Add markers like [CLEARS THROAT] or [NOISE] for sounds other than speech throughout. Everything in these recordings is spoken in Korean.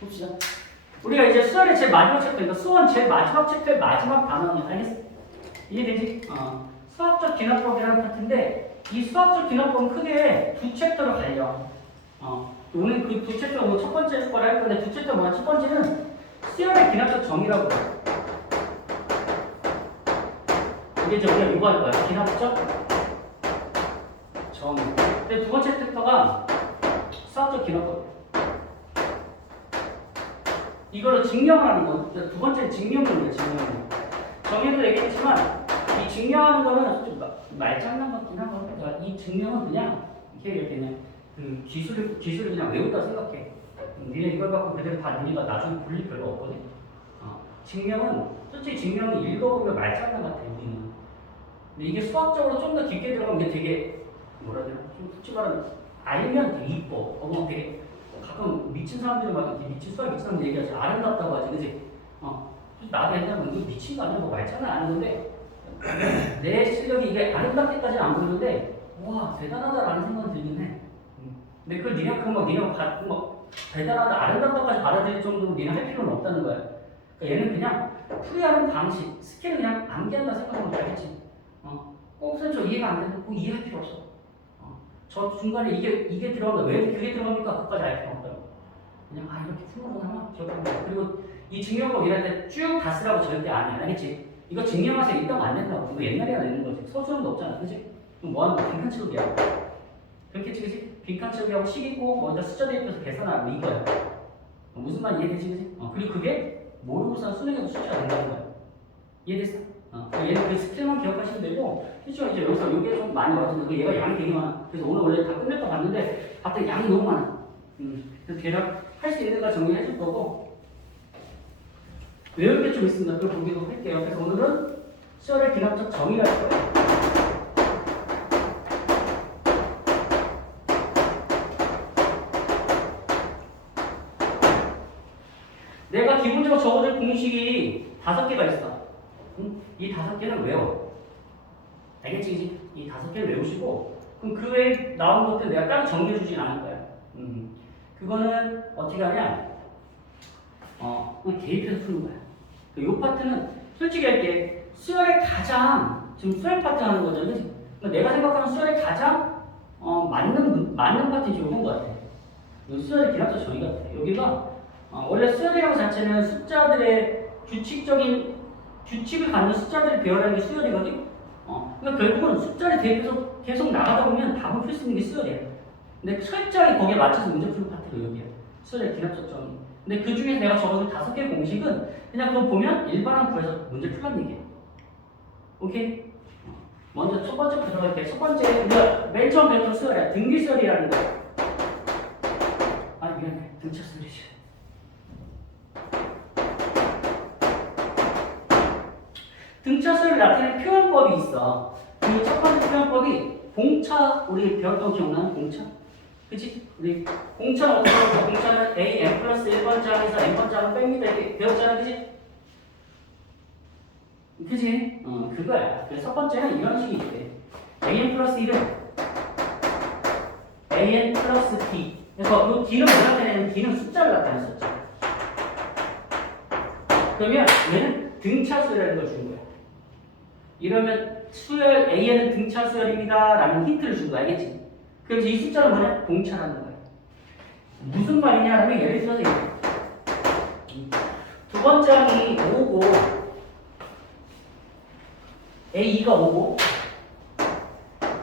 봅시다. 우리가 이제 수원의 제일 마지막 챕터니까 수원 제일 마지막 챕터의 마지막 단원이야. 알겠어? 이해되지? 어. 수학적 기능법이라는 파트인데 이 수학적 기능법은 크게 두 챕터로 갈려. 어. 오늘 그 두 챕터 오늘 첫 번째 거를 할 건데 두 챕터 뭐야? 첫 번째는 수열의 기능적 정의라고 그래. 이게 이제 우리가 이거 할 거야. 기능적 정의. 근데 두 번째 챕터가 수학적 기능법. 이거를 증명하는 거. 두 번째 증명문이에요, 증명문. 정의도 얘기했지만 이 증명하는 거는 좀 마- 말장난 같긴 하거든. 그러니까 이 증명은 그냥 이렇게 이렇게 그냥 그 기술을 기술을 그냥 외웠다 생각해. 음, 니네 이걸 갖고 그대로 다 니네가 나중에 불릴 별로 없거든. 어, 증명은 솔직히 증명은 읽어보면 말장난 같아 우리는. 근데 이게 수학적으로 좀 더 깊게 들어가면 되게 뭐라 해야 되나? 좀 솔직히 말하면 알면 되게 이뻐. 어, 뭐 되게 가끔 미친 사람들이 막 이렇게 미친 수학 미친 사람들 얘기하지 아름답다고 하지, 그지? 어, 나도 옛날에 이거 미친 거 아니야? 뭐 말장난 안 하는데 [CLEARS THROAT] 내 실력이 이게 아름답게까지는 안 보이는데 와 대단하다라는 생각이 들긴 해. 음. 근데 그걸 니네 그막 니네 가, 막 대단하다 아름답다까지 받아들일 정도로 니네 할 필요는 없다는 거야. 그러니까 얘는 그냥 풀이하는 방식, 스킬을 그냥 암기한다 생각하면 되겠지. 어, 꼭저 이해가 안 되는 꼭 이해할 필요 없어. 어, 저 중간에 이게 이게 들어간다 왜 그게 들어갑니까? 그까지 알 필요 없다고. 그냥 아 이렇게 푸는구나 기억하면 돼. 그리고 이 증명법 이럴 때쭉 다 쓰라고 절대 안 해. 알겠지? 이거 증명하세요. 이따가 안 된다고. 이거 옛날에나 있는 거지. 서술형도 없잖아. 그지? 그럼 뭐 하는 거야? 빈칸 채우기야. 그렇게 치그지? 빈칸 채우기하고 식 있고 먼저 숫자 대입해서 계산하는 이거야. 어, 무슨 말 이해되지? 그지? 어, 그리고 그게 모의고사 수능에도 숫자가 된다는 거야. 이해됐어? 어, 얘는 그 스킬만 기억하시면 되고 실제로 이제 여기서 이게 좀 많이 와주는데 얘가 양이 되게 많아. 그래서 오늘 원래 다 끝냈다 봤는데 갑자기 양이 너무 많아. 음, 그래서 대략 할 수 있는가 정리해 줄 거고 외울 게 좀 있습니다. 그걸 보기도 할게요. 그래서 오늘은 수열의 기납적 정의를 할 거예요. 내가 기본적으로 적어줄 공식이 다섯 개가 있어. 응? 이 다섯 개는 외워. 알겠지? 이 다섯 개를 외우시고 그럼 그 외에 나온 것들 내가 따로 정리해 주진 않을 거야. 음. 그거는 어떻게 하냐? 어, 그냥 대입해서 푸는 거야. 그요 파트는 솔직히 할게 수열의 가장 지금 수열 파트 하는 거잖아? 그러니까 내가 생각하는 수열의 가장 어, 맞는 맞는 파트는 요건 것 같아. 요 수열의 기납적 정의 같아. 여기가 어, 원래 수열이라는 것 자체는 숫자들의 규칙적인 규칙을 갖는 숫자들을 배우라는 게 수열이거든. 어, 그러니까 결국은 숫자를 대입해서 계속 나가다 보면 답을 풀 수 있는 게 수열이야. 근데 철저히 거기에 맞춰서 문제 여기야. 수열의 기납 적 정의. 근데 그 중에 내가 적어준 다섯 개 공식은 그냥 그거 보면 일반항 구해서 문제 풀란 얘기야. 오케이? 어, 먼저 첫 번째부터 들어갈게. 첫 번째, 우리가 맨 처음 배웠던 수열이야. 등기수열이라는 거. 아, 미안해. 등차 수열이지. 등차 수열을 나타내는 표현법이 있어. 그 첫 번째 표현법이 공차, 우리 배웠던 기억나는 공차? 그치? 우리 공차는 어떻게 배웠어? 공차는 a n 플러스 1번 장에서 n번장은 뺍니다. 이렇게 배웠잖아, 그치? 그치? 어, 그거야. 그래서 첫 번째는 이런 식이 있대. an 플러스 1은 an 플러스 b. 그래서 이 d는 뭐 나타내는 d는 숫자를 숫자. 그러면 얘는 등차수열이라는 걸 준 거야. 이러면 수열 A에는 등차 수열입니다. 라는 힌트를 준 거야. 알겠지? 그래서 이 숫자는 뭐냐? 공차라는 거야. 무슨 말이냐면 예를 들어서. 두 번째 항이 5고 A2가 5고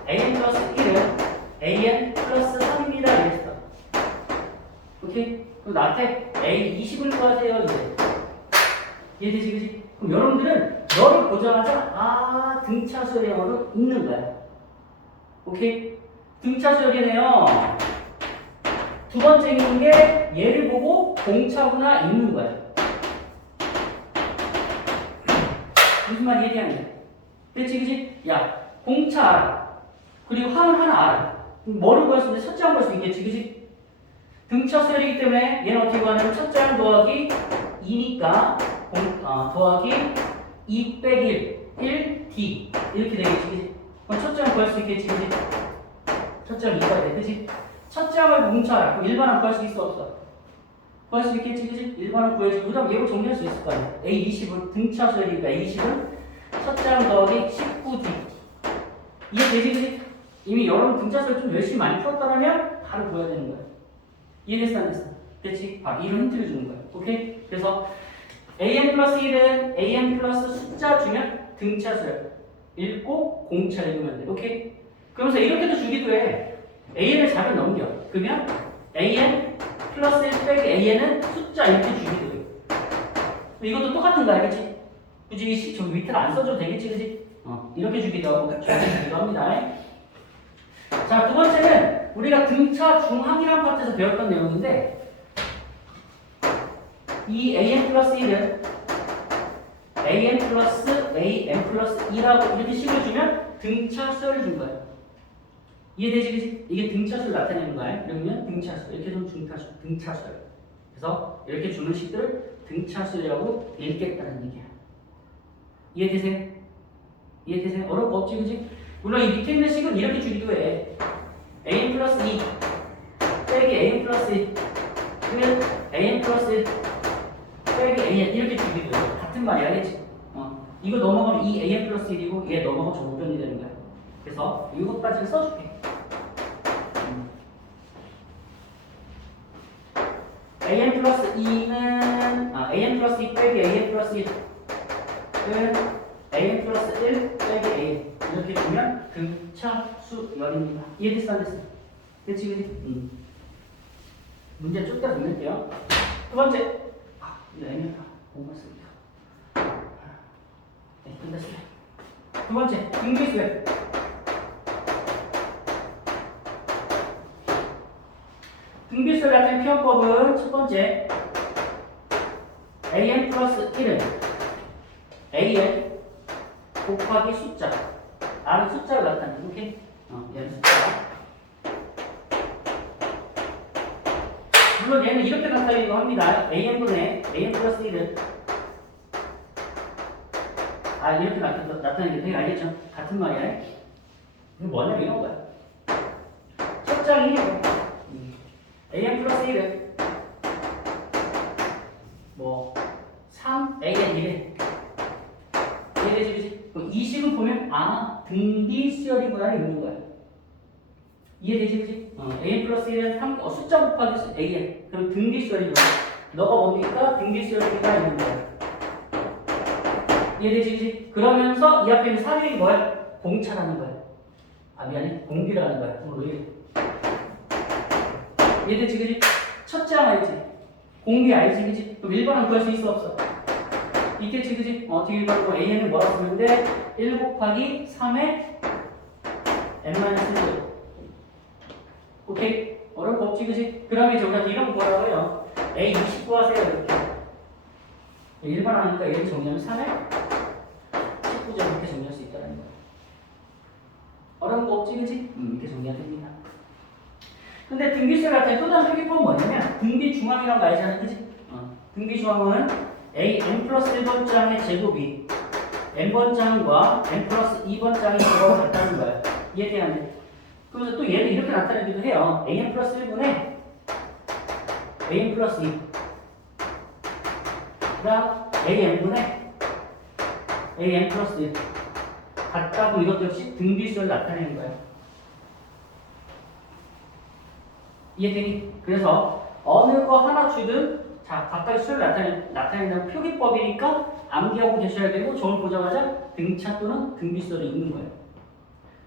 AN 플러스 1은 AN 플러스 3입니다. 이랬어. 오케이? 그럼 나한테 A 20을 구하세요. 이제. 이해되지? 그지? 그럼 여러분들은 너를 보자마자 아 등차 수열이라고 있는 거야. 오케이? 등차 수열이네요. 두 번째 있는 게 얘를 보고 공차구나 있는 거야. 무슨 말 이해되냐? 그렇지, 그지? 야, 공차 알아. 그리고 항은 하나 알아. 뭐를 구할 수 있는데 첫째 항 구할 수 있겠지, 그지? 등차 수열이기 때문에 얘는 어떻게 구하냐면 첫째 항 더하기 2니까 공, 어, 더하기 2 빼기 1, 1D 이렇게 되겠지, 그지? 그럼 첫째 항 구할 수 있겠지, 그지? 첫째 항 2가 돼, 그지? 첫째 항을 공차야. 그럼 일반항 구할 수 있어, 없어? 구할 수 있겠지, 그지? 1번은 구해지고, 그 다음 얘로 정리할 수 있을 거 아니야. A20은 등차수열이니까 A20은 첫장 더하기 19D. 이해 되지, 그지? 이미 여러분 등차수열 좀 열심히 많이 풀었다면 바로 구해야 되는 거야. 이해됐어, 안 됐어? 됐지? 아, 이런 힌트를 주는 거야. 오케이? 그래서 an 플러스 1은 an 플러스 숫자 주면 등차수열. 읽고 공차 읽으면 돼. 오케이? 그러면서 이렇게도 주기도 해. an을 잡을 넘겨. 그러면 an 플러스 1 빼기 an은 숫자 이렇게 주기도 해. 이것도 똑같은 거 알겠지? 굳이 저기 밑에를 안 써줘도 되겠지, 그지? 어, 이렇게 주기도 하고, 저렇게 주기도 합니다. 자, 두 번째는 우리가 등차 중항이라는 파트에서 배웠던 내용인데, 이 an 플러스 1은 an 플러스 an 플러스 2라고 이렇게 식을 주면 등차수를 준 거예요. 이해되지? 이게 등차수를 나타내는 거야. 그러면 등차수, 이렇게 좀 등차수, 등차수. 그래서 이렇게 주는 식들을 등차수라고 읽겠다는 얘기야. 이해되세요? 이해되세요? 어려운 거 없지, 그지? 물론 이 밑에 있는 식은 이렇게 주기도 해. a 플러스 2 빼기 a 플러스 1 a 플러스 1 빼기 a 이렇게 주기도 해. 같은 말이야, 알겠지? 어. 이거 넘어가면 이 a 플러스 1이고 얘 넘어가면 정변이 되는 거야. 그래서 이것까지 써줄게. 음. An 플러스 2는 아, an 플러스 2 빼기 an 플러스 1은 a 플러스 1 빼기 a 이렇게 주면 등차수열입니다. 이해됐어 안 됐어? 됐지 그지? 음. 문제 쭉 따라 읽을게요. 두 번째 아 이거 애매하다. 공부했습니다. 네 끝났어요. 두 번째 등비수열 등비수열 같은 표현법은 첫 번째 an 플러스 1은 an 곱하기 숫자 R은 숫자를 나타내는 오케이? 어, 얘는 숫자 물론 얘는 이렇게 나타내기도 합니다 an분의 an 플러스 1은 아 이렇게 나타, 나타내기도 해 알겠죠? 같은 말이야 이거 뭐냐 이런 거야 첫 장이 an 플러스 1은 뭐 3, an 1에 이해되지? 그럼 이 식은 보면, 아, 등비수열이구나, 이러는 거야. 이해되지, 그지? 어, a 플러스 1은 3, 어, 숫자 곱하기 수- a에. 그럼 등비수열이구나. 너가 뭡니까? 등비수열이구나, 이러는 거야. 이해되지, 그지? 그러면서 이 앞에 있는 3이 뭐야? 공차라는 거야. 아, 미안해. 공비라는 거야. 오늘 왜 이래? 이해되지, 그지? 첫째 알지? 공비 알지, 그지? 그럼 일반은 구할 수 있어, 없어? 있겠지 그지? 어, 뒤에 바로 AN은 뭐라고 돼? 1 곱하기 3의 N-1 오케이? 어려운 거 없지 그지? 그러면 우리가 이런 거 뭐라고 해요? A 29 하세요 이렇게 일반 하니까 얘를 정리하면 3의 19점 이렇게 정리할 수 있다는 거야 어려운 거 없지 그지? 음, 이렇게 정리가 됩니다 근데 등비수 같은 또 다른 표기법은 뭐냐면 등비 중앙이라고 거 알잖아 그지? 어, 등비 중앙은 a n 플러스 1번 장의 제곱이 n번 장과 n 플러스 2번 장의 제곱과 같다는 거야. 이해돼 안 돼? 그러면서 또 얘는 이렇게 나타내기도 해요. a n 플러스 1분의 a n 플러스 2 그다음 a n분의 a n 플러스 1 같다고 이것도 역시 등비수를 나타내는 거야. 이해되니? 그래서 어느 거 하나 주든 자, 각각의 수를 나타내, 나타낸다는 표기법이니까 암기하고 계셔야 되고 저걸 보자마자 등차 또는 등비수를 읽는 거예요.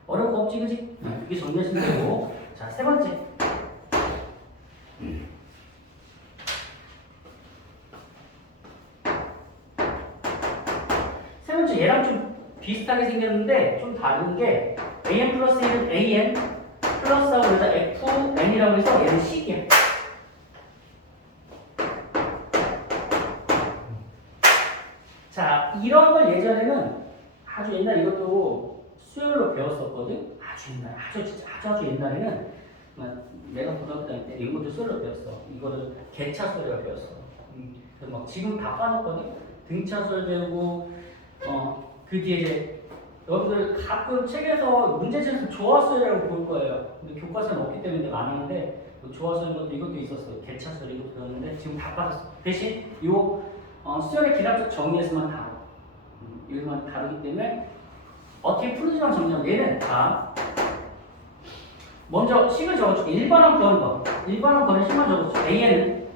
어려운 거 없지, 그지? 네. 이게 정리하시면 되고. 자, 세 번째. 세 번째, 얘랑 좀 비슷하게 생겼는데 좀 다른 게 an 플러스 1은 an 플러스하고 여기다 fn이라고 해서 얘는 식이야. 자, 이런 걸 예전에는 아주 옛날 이것도 수요일로 배웠었거든. 아주 옛날, 아주 진짜 아주 아주 옛날에는 막 내가 고등학교 다닐 때 이런 것도 수요일로 배웠어. 이거를 개차수요일로 배웠어. 음, 막 지금 다 빠졌거든. 등차수요일 배우고 어, 그 뒤에 이제 여러분들 가끔 책에서 문제집에서 조화수요일이라고 볼 거예요. 근데 교과서는 없기 때문에 많이 하는데 뭐 것도 이것도 있었어. 개차설 이것도 배웠는데 지금 다 빠졌어. 대신 요 어, 수열의 기납적 정리에서만 다뤄. 음, 여기서만 다루기 때문에 어떻게 푸는지만 정리하면 얘는 다 먼저 식을 적어줄게. 일반항 구하는 거. 일반항 구하는 식만 적어줄게. A는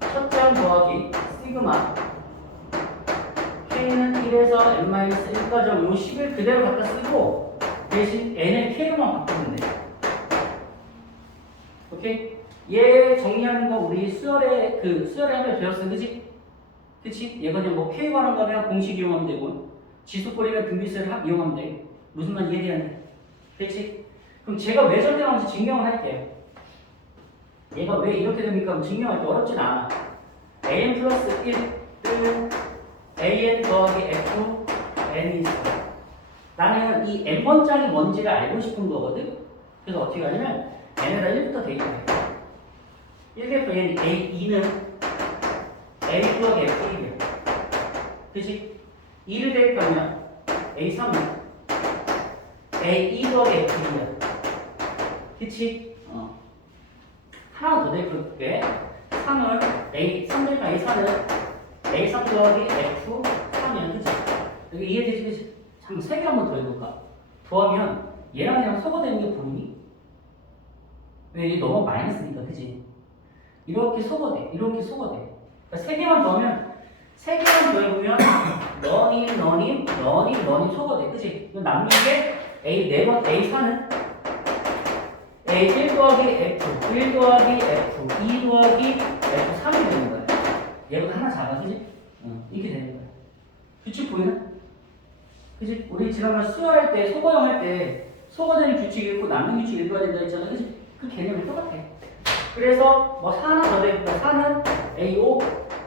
첫째 항 더하기 시그마 K는 1에서 n-1까지 요 10을 그대로 갖다 쓰고 대신 n을 k로만 바꾸면 돼. 오케이? 얘 정리하는 거 우리 수열에 그 수열에 한번 배웠어, 그지? 그치? 얘가 그냥 뭐 k 관한 거면 공식 이용하면 되고 지수꼴이면 등비수를 합 이용하면 돼. 무슨 말 이해되는데? 그치? 그럼 제가 왜 나오는지 증명을 할게요. 얘가 왜 이렇게 됩니까? 때 어렵진 않아. an 플러스 1은 an 더하기 f n이 있어. 나는 이 n번장이 뭔지를 알고 싶은 거거든. 그래서 어떻게 하냐면 n에다 1부터 대입해. 1개 n a 2는 a 더하기 f 1이야. 그치? 2를 대입하면 a 3은 a 2 더하기 f 2야. 그치? 어. 하나 더 대입해볼게. 3을 a 3 대입 a 4는 a 3 더하기 f 3이야. 그치? 여기? 그치? 잠깐 세개 한번 더 해볼까? 더하면 얘랑 얘랑 소거되는 게 보이니? 왜 이게 너무 마이너스니까 그지? 이렇게 소거돼 이렇게 소거돼 그러니까 세 개만 더하면 세 개만 더 해보면 [COUGHS] 너님 너님 너님 너님 소거돼 그지? 이거 남는 게 A 네 번 A 4는 A 1 더하기 F 1 더하기 F 2 더하기 F 3이 되는 거야 얘보다 하나 작아 그지? 응, 이렇게 되는 거야 규칙 보이나? 그지? 우리 지난번 수요할 때 소거형 할 때 소거되는 규칙 읽고 남는 규칙 읽어야 된다 했잖아 그지? 그 개념이 똑같아 그래서 뭐 4 하나 더 되니까 4는 A5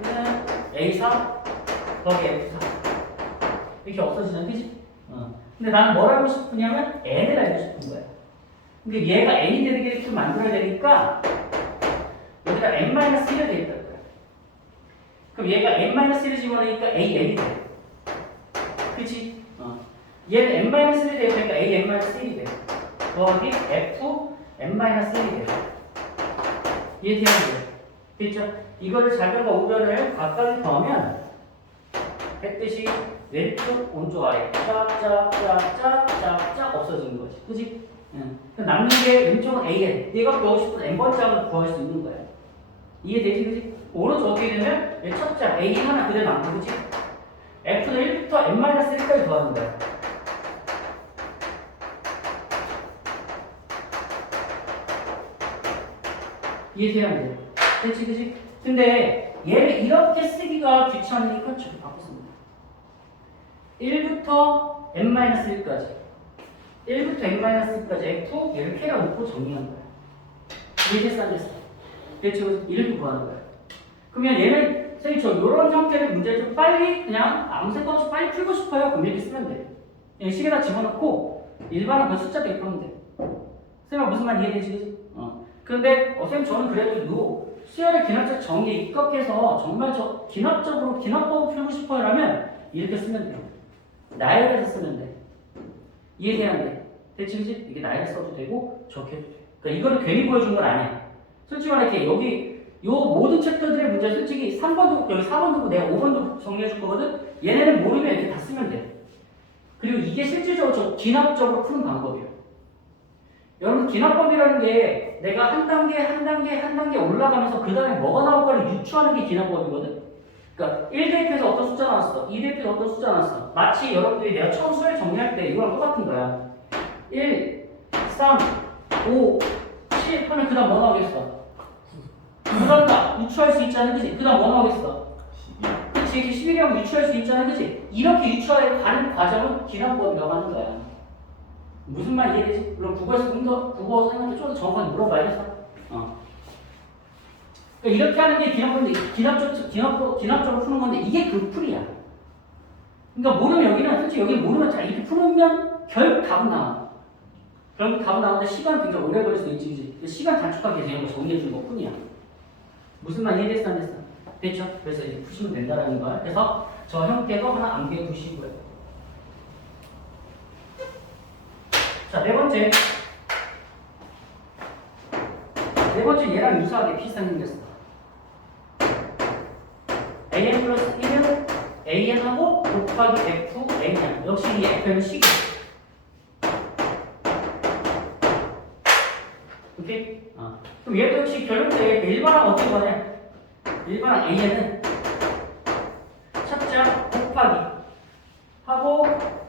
는 A4 더하기 F4 이렇게 없어지잖아 그지? 어. 근데 나는 뭘 알고 싶으냐면 n을 알고 싶은 거야 근데 얘가 n이 되는 게좀 만들어야 되니까 여기다 n-1을 대입할 거야 그럼 얘가 n-1을 집어넣으니까 an이 돼 그치? 어. 얘는 n-1을 대입하니까 a n-1이 돼 더하기 f n-1이 돼 이해되는 거예요 됐죠? 이거를 좌변과 우변을 각각을 더하면 했듯이 왼쪽 오른쪽 아래 짝짝짝짝짝짝 없어지는 거지 그지? 응. 남는 게 왼쪽은 AN 내가 구하고 싶은 N번짝을 구할 수 있는 거야 이해되지 그지? 오른쪽 어떻게 되면 얘 첫짝 A 하나 그대로 남고 그지? F는 1부터 N-1까지 더하는 거야 이해돼야 안 돼? 그치 그치? 근데 얘를 이렇게 쓰기가 귀찮으니까 저렇게 바꿨습니다 1부터 n-1까지 1부터 n-1까지 f 얘를 k라 놓고 정리한 거야 이해됐어 안 됐어? 대충 1을 구하는 거야 그러면 얘는 선생님 저 이런 형태의 문제를 좀 빨리 그냥 아무 생각 없이 빨리 풀고 싶어요 그럼 이렇게 쓰면 돼 그냥 식에다 집어넣고 일반은 그 숫자 대입하면 돼 선생님 무슨 말 이해되지? 그치? 어. 근데 어, 선생님 저는 그래도 요 수열의 기납적 정리에 입각해서 정말 저 기납적으로 기납법을 풀고 싶어요 라면 이렇게 쓰면 돼요. 나열해서 쓰면 돼. 이해돼야 돼. 대체 그지? 이게 나열해 써도 되고 저렇게 해도 돼. 그러니까 이거를 괜히 보여준 건 아니야. 솔직히 말할게 여기 요 모든 챕터들의 문제 솔직히 3번도 여기 4번도 내가 5번도 정리해 줄 거거든. 얘네는 모르면 이렇게 다 쓰면 돼. 그리고 이게 실질적으로 저 기납적으로 푸는 방법이에요. 여러분 기납법이라는 게 내가 한 단계 한 단계 한 단계 올라가면서 그 다음에 뭐가 나올까를 유추하는 게 기납법이거든. 그러니까 1 대입해서 어떤 숫자 나왔어, 2 대입해서 어떤 숫자 나왔어. 마치 여러분들이 내가 처음 수열 정리할 때 이거랑 똑같은 거야. 1, 3, 5, 7 하면 그 다음 뭐 나오겠어? 그 다음 다 유추할 수 있잖아, 그지? 그 다음 뭐 나오겠어? 그치, 이렇게 11이라고 유추할 수 있잖아, 그지? 이렇게 유추해 가는 과정을 기납법이라고 하는 거야. 무슨 말 이해되지? 물론 국어에서 좀 더, 국어 선생님한테 좀 더 정확하게 물어봐야겠어. 어. 그러니까 이렇게 하는 게 기납법인데, 기납적, 기납법, 기납적으로 푸는 건데, 이게 그 풀이야. 그러니까 모르면 여기는, 솔직히 여기 모르면 자, 이렇게 풀으면 결국 답은 나와. 결국 답은 나오는데 시간 굉장히 오래 걸릴 수 있지, 그지? 그 시간 단축하게 그냥 정리해 주는 것 뿐이야. 무슨 말 이해됐어, 안 됐어? 됐죠? 그래서 이제 푸시면 된다라는 거야. 그래서 저 형태도 하나 암기해 두시고요. 자, 네 번째. 번째 얘랑 유사하게 비슷하게 생겼어. an 플러스 1은 an하고 곱하기 f n이야. 역시 이 f는 식이. 오 케이? 어. 그럼 얘도 역시 결론적으로 일반항 어떻게 거냐? 일반항 an은 찾자 곱하기 하고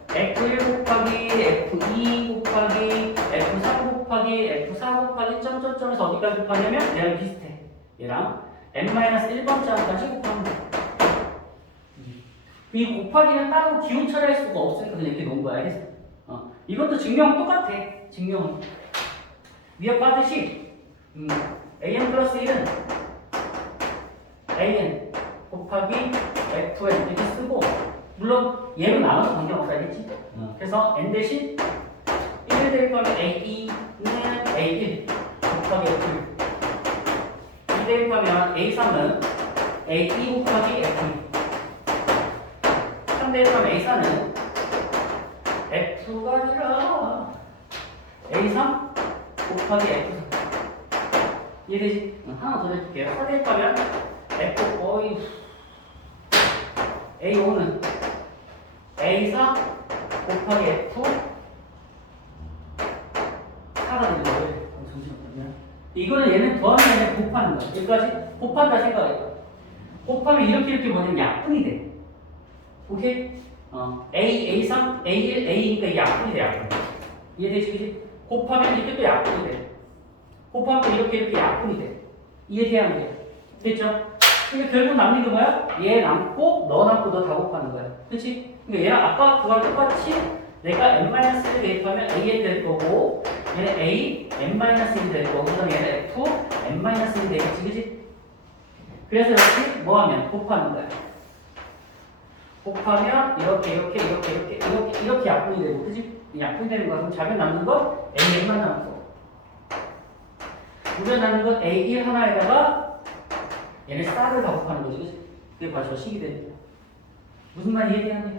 F1 곱하기 F2 곱하기 F3 곱하기 F4 곱하기 점점점에서 어디까지 곱하냐면 얘랑 비슷해 얘랑 n-1번째까지 곱하면 돼. 이 곱하기는 따로 기호 처리할 수가 없으니까 그냥 이렇게 놓은 거야? 어. 이것도 증명 똑같아 증명은 위에 까듯이 음, an 플러스 1은 an 곱하기 fn 이렇게 쓰고 물론 얘로 나눠서 관계없어 알겠지? 그래서 n 대신 1을 대입하면 a는 a1 곱하기 f1 2 대입하면 a3은 a2 곱하기 f2 3 대입하면 a4는 f가 아니라 a3 곱하기 f3 이해되지? 응, 하나 더 해줄게요 4 대입하면 f 어이 a5는 A4 곱하기 F 4라는 거예요. 잠시만요. 이거는 얘는 더하는 게 아니라 곱하는 거야. 여기까지 곱한다 생각해. 곱하면 이렇게 이렇게 뭐냐면 약분이 돼. 오케이? 어, A, A3, A1, A니까 이게 약분이 돼, 약분. 이해되지? 곱하면 이렇게 또 약분이 돼. 곱하면 이렇게 이렇게 약분이 돼. 이해돼야 안 돼? 됐죠? 그러니까 결국 남는 게 뭐야? 얘 남고 너 남고 너 다 곱하는 거야. 그렇지? 그러니까 얘랑 아까 그거랑 똑같이 내가 n-1 대입하면 an 될 거고 얘는 a n-1이 될 거고 그다음 얘는 f n-1이 되겠지. 그렇지? 그래서 이렇게 뭐 하면 곱하는 거야. 곱하면 이렇게 이렇게 이렇게 이렇게 이렇게 이렇게 약분이 되고 그지? 약분이 되는 거야. 그럼 자변 남는 거 a1만 남고 우변 남는 건 a1 하나에다가 얘네 쌀을 다 곱하는 거지, 그치? 그게 바로 저 식이 됩니다. 무슨 말 이해되냐?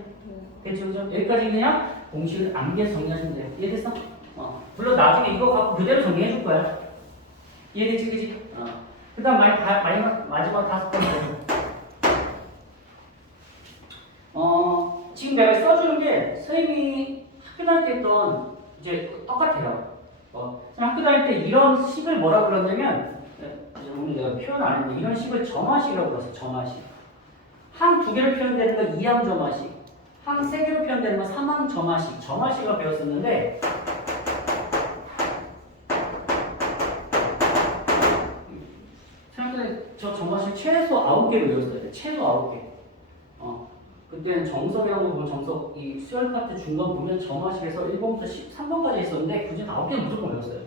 됐지, 그죠? 여기까지 그냥 공식을 암기해서 정리하시면 돼요. 이해됐어? 어. 물론 나중에 이거 갖고 그대로 정리해 줄 거야. 이해됐지, 그지? 어. 그 다음 마지막, 마지막 다섯 번째. 어, 지금 내가 써주는 게 선생님이 학교 다닐 때 했던 이제 똑같아요. 어, 학교 다닐 때 이런 식을 뭐라 그러냐면 오늘 내가 표현 안 했는데 이런 식을 점화식이라고 불렀어 점화식. 항 두 개로 표현되는 건 이항 점화식 항 세 개로 표현되는 건 삼항 점화식 점화식을 배웠었는데 생각해 저 점화식 최소 아홉 개를 외웠어요. 최소 아홉 개. 어, 그때는 정석이라고 보면 정석 이 수열 파트 중간 보면 점화식에서 1번부터 13번까지 있었는데 그중 아홉 개는 무조건 외웠어요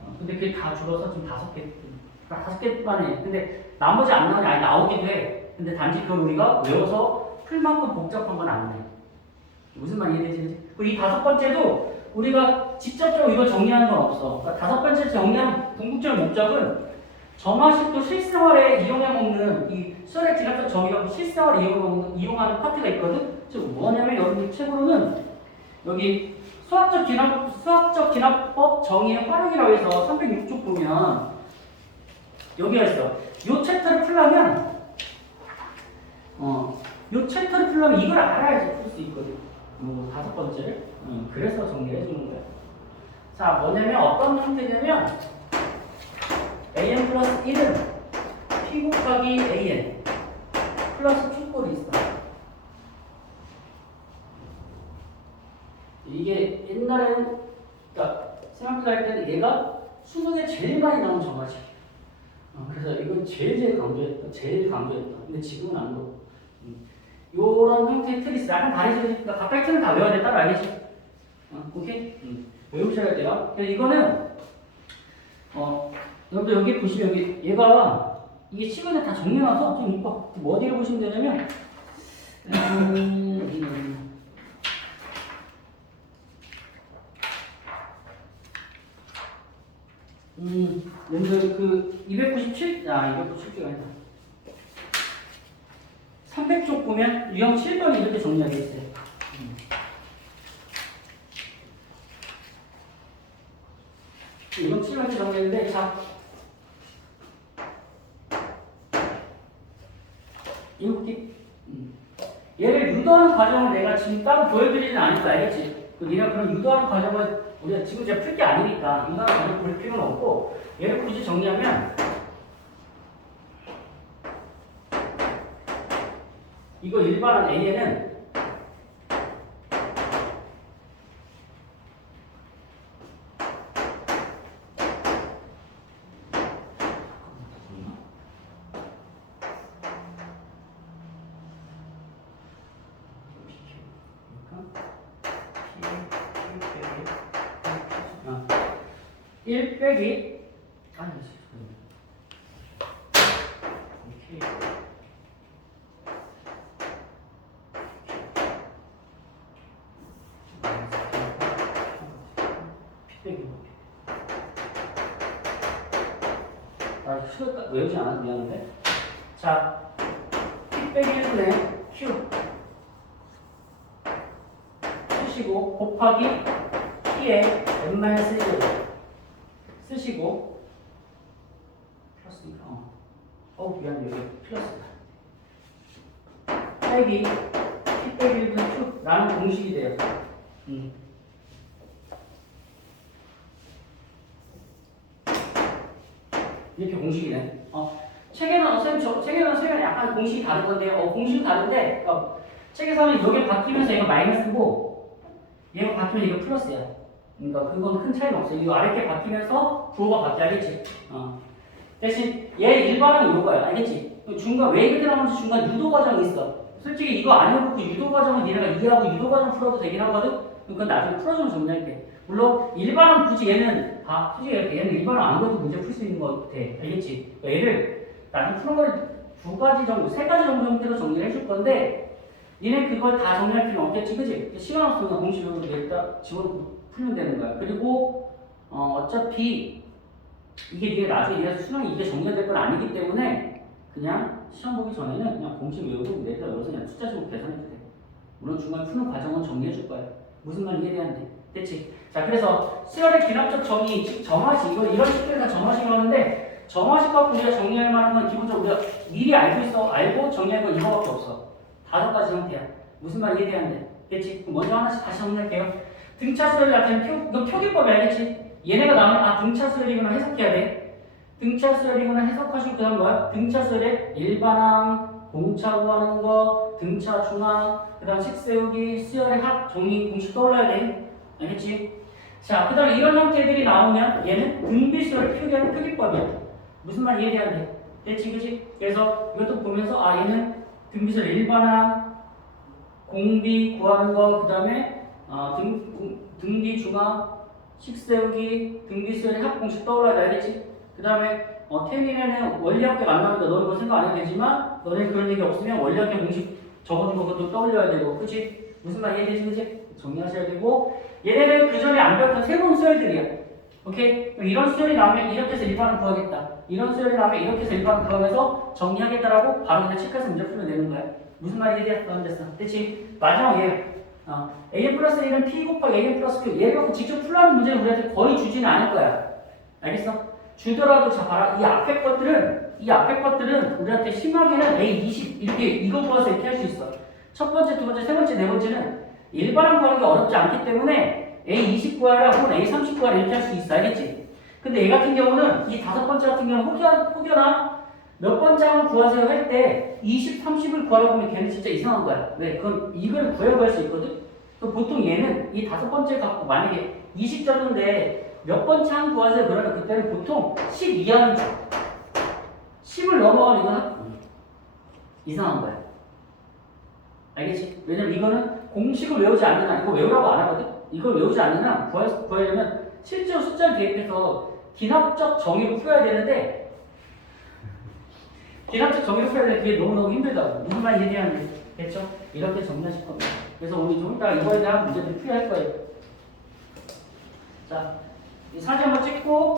어, 근데 그게 다 줄어서 지금 다섯 개딱 다섯 개만 해. 근데 나머지 안 나오냐? 아니 나오기도 해. 근데 단지 그걸 우리가 외워서 풀 만큼 복잡한 건 안 돼. 무슨 말 이해되지? 그리고 이 다섯 번째도 우리가 직접적으로 이걸 정리하는 건 없어. 그러니까 다섯 번째 정리한 궁극적 목적은 점화식도 실생활에 이용해 먹는 이 수열의 지납적 정의라고 실생활에 이용하는, 파트가 있거든. 즉 뭐냐면 여기 책으로는 여기 수학적 기납 수학적 기납법 정의의 활용이라고 해서 306쪽 보면 여기가 있어. 요 챕터를 풀려면 어, 요 챕터를 풀려면 이걸 알아야지 풀 수 있거든. 뭐 다섯 번째를. 음, 그래서 정리해 주는 거야. 자, 뭐냐면 어떤 형태냐면 an 플러스 1은 p 곱하기 an 플러스 q 꼴이 있어. 이게 옛날에는 그러니까 생각할 때는 얘가 수능에 제일 많이 나온 정화식. 어, 그래서 이건 제일 제일 강조했다. 제일 강조했다. 근데 지금은 안 그렇고. 음. 요런 형태의 있어. 약간 다르니까 각각 틀은 다 외워야 돼. 따로 알겠지? 어, 오케이? 음. 외우셔야 돼요. 이거는 어, 여러분들 여기 보시면 여기 얘가 이게 시간에 다 정리해놔서 좀 이뻐. 뭐 어디를 보시면 되냐면 음, 음. 음, 여러분들 그 297, 아 297쪽 아니다. 300쪽 보면 유형 7번이 이렇게 정리하게 있어요. 음. 유형 7번이 정리했는데 자 개. 음. 얘를 유도하는 과정을 내가 지금 따로 보여드리진 않을 거 알겠지? 그 네가 그런 유도하는 과정을 우리가 지금 이제 풀 게 아니니까 유도하는 과정 볼 필요는 없고 얘를 굳이 정리하면 이거 일반한 A에는 아, 1 빼기 아니 피 빼기 아 수가 외우지 않아서 미안한데. 자피 빼기 1분의 q 쓰시고 곱하기 p의 n-1을 쓰시고 플러스니까 어, 어 미안 여기 플러스다 빼기 p 빼기 1분의 q라는 공식이 돼요. 음. 이렇게 공식이네. 어, 책에는 선생님 저 책에는 선생님 약간 공식이 다른 건데요 어, 공식이 다른데 어, 책에서는 이게 바뀌면서 얘가 마이너스고 얘가 바뀌면 이거 플러스야 그러니까 그건 큰 차이는 없어요. 이거 아랫게 바뀌면서 부호가 바뀌어야겠지. 어. 대신 얘 일반은 이거야. 알겠지? 그 중간 왜 이렇게 나오는지 중간 유도 과정이 있어. 솔직히 이거 아니고 그 유도 과정은 니네가 이해하고 유도 과정 풀어도 되긴 하거든? 그건 나중에 풀어주면 정리할게. 물론 일반은 굳이 얘는 다 솔직히 얘는 일반은 아무것도 문제 풀 수 있는 거 같아. 알겠지? 그러니까 얘를 나중에 푸는 걸 두 가지 정도, 세 가지 정도 형태로 정리를 해줄 건데 니네 그걸 다 정리할 필요는 없겠지, 그지? 시간 없으면 공식으로 일단 집어넣고 풀면 되는 거야. 그리고 어, 어차피 이게 네가 나중에 이래서 수능이 이게 정리가 될 건 아니기 때문에 그냥 시험 보기 전에는 그냥 공식 외우고 내가 외워서 그냥 숫자 주고 계산해도 돼. 물론 중간 푸는 과정은 정리해 줄 거야. 무슨 말인지 이해되는데. 됐지? 자, 그래서 수열의 기납적 정의, 즉 정화식, 이거 이런 식으로 다 정화식을 하는데 정화식 갖고 우리가 정리할 만한 건 기본적으로 우리가 미리 알고 있어, 알고 정리할 건 이거밖에 없어. 다섯 가지 형태야. 무슨 말인지 이해되는데. 됐지? 그럼 먼저 하나씩 다시 정리할게요. 등차 수열이 나타낸 표, 이거 표기법이 알겠지? 얘네가 나오면 아 등차 수열이구나 해석해야 돼. 등차 수열이구나 해석하시고 그 다음 뭐야? 등차 수열의 일반항, 공차 구하는 거, 등차 중항, 그다음 식 세우기, 수열의 합, 정리 공식 떠올라야 돼. 알겠지? 자, 그 다음 이런 형태들이 나오면 얘는 등비수열 표기하는 표기법이야. 무슨 말 이해돼야 돼? 됐지, 그지? 그래서 이것도 보면서 아 얘는 등비수열 일반항, 공비 구하는 거, 그 다음에 어, 등, 등- 등비 중앙, 식세우기, 등비 수열의 합공식 떠올라야 알겠지? 그 다음에 어, 태민에는 원리학교 안 나오니까 너는 그거 생각 안 해도 되지만 너네 그런 얘기 없으면 원리학교 공식 적어둔 거 그것도 떠올려야 되고 그치? 무슨 말 이해되지 그치? 정리하셔야 되고 얘네는 그 전에 안 배웠던 새로운 수열들이야 오케이? 이런 수열이 나오면 이렇게 해서 일반을 구하겠다 이런 수열이 나오면 이렇게 해서 일반을 구하면서 정리하겠다라고 바로 그냥 체크해서 문제 풀면 되는 거야 무슨 말이 이해됐어? 됐어? 됐지? 마지막 얘 어, a 플러스 1은 p 곱하기 a 플러스 q 얘를 갖고 직접 풀라는 문제는 우리한테 거의 주지는 않을 거야 알겠어? 주더라도 자 봐라 이 앞에 것들은 이 앞에 것들은 우리한테 심하게는 A20 이렇게 이거 구해서 이렇게 할 수 있어 첫 번째, 두 번째, 세 번째, 네 번째는 일반항 구하는 게 어렵지 않기 때문에 A20 구하라 혹은 A30 구하라 이렇게 할 수 있어 알겠지? 근데 얘 같은 경우는 이 다섯 번째 같은 경우는 혹여, 혹여나 몇 번째 항 구하세요 할 때 20, 30을 구하려고 하면 걔는 진짜 이상한 거야 왜? 그건 이걸 구해고 할 수 있거든? 그 보통 얘는 이 다섯 번째 갖고 만약에 20점인데 몇 번째 항 구하세요 그러면 그때는 보통 10 이하는 줘 10을 넘어가면 이건 이상한 거야 알겠지? 왜냐면 이거는 공식을 외우지 않는 한 이거 외우라고 안 하거든? 이걸 외우지 않는 한 구할, 구하려면 실제로 숫자를 대입해서 기납적 정의로 풀어야 되는데 기납적 되는데 그게 너무너무 힘들다고. 무슨 말인지 이해되는데 됐죠? 이렇게 정리하실 겁니다. 그래서 우리 좀 이따 이거에 대한 문제들 풀이할 거예요. 자, 이 사진 한번 찍고